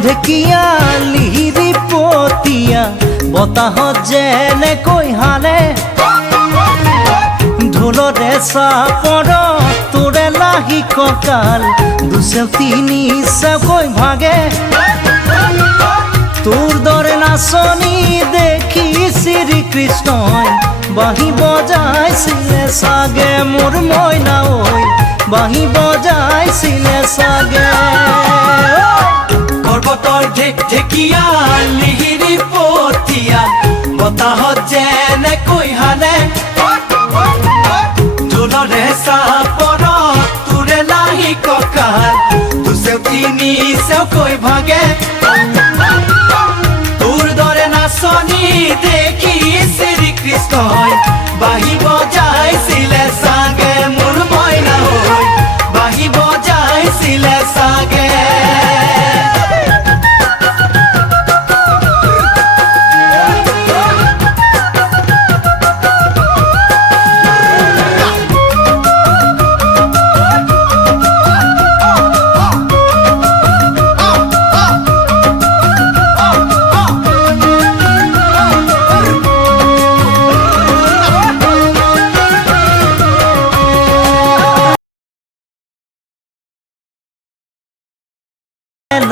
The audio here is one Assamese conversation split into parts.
ঢেকীয়া লিহিৰি পতীয়া বতাহত যেনেকৈ হালে ঢোলৰে চাপৰত তোৰে লাহি কঁকাল দুচেও তিনি চেওকৈ ভাগে তোৰ দৰে নাচনি দেখি শ্ৰীকৃষ্ণই বাঁহী বজাইছিলে চাগে মোৰ মইনা ঐ বাঁহী বজাইছিলে চাগে পৰ্বতৰ ঢেকীয়া লিহিৰি পতীয়া বতাহত যেনেকৈ হালে ঢোলৰে চাপৰত তোৰে লাহি কঁকাল দুচেও তিনি চেওকৈ ভাগে তোৰ দৰে নাচনি দেখি শ্ৰীকৃষ্ণই বাঁহী বজাইছিলে চাগে মোৰ মইনা ঐ বাঁহী বজাইছিলে চাগে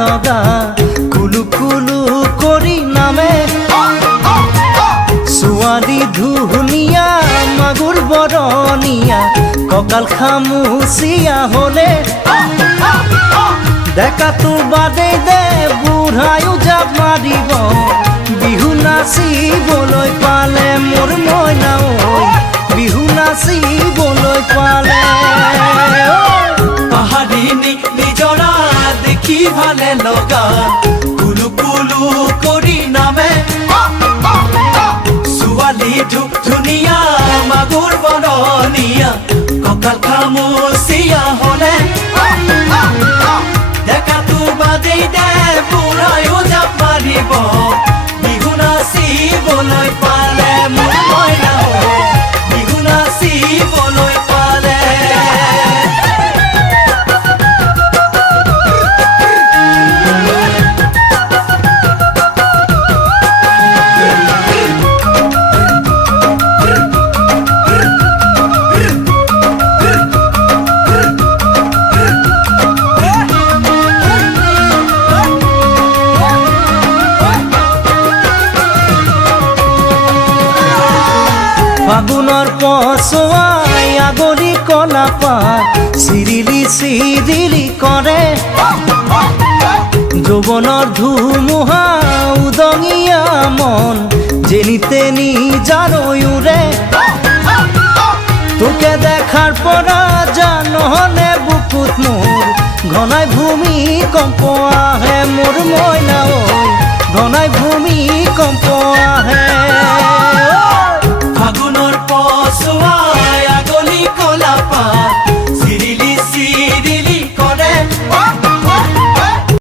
লগা কুলু কুলু কৰি নামে ছোৱালী ধুনীয়া মাগুৰ বৰণীয়া কঁকাল খামুচিয়া হলে ডেকাটো বাদেই দে বুঢ়ায়ো জাপ মাৰিব বিহু নাচিবলৈ পালে মোৰ মইনা ঐ বিহু নাচিবলৈ পালে পাহাৰী নিজৰা দেখি ভালে লগা কুলু কুলু কৰি নামে ছোৱালী ধুনীয়া মাগুৰ বৰণীয়া কঁকাল খামুচিয়া হলে ডেকাটো বাদেই দে বুঢ়ায়ো জাপ মাৰিব বিহু নাচিবলৈ পালে মোৰ মইনা ঐ বিহু নাচিবলৈ পালে ফাগুনৰ পছুৱাই আগলি কলা পাত চিৰিলি চিৰিলি কৰে যৌৱনৰ ধুমুহা উদঙিয়া মন যেনি তেনি জানৈ উৰে তোকে দেখাৰ পৰা জানহনে বুকুত মোৰ ঘনাই ভূমিকম্প আহে মোৰ মইনা ঐ ঘনাই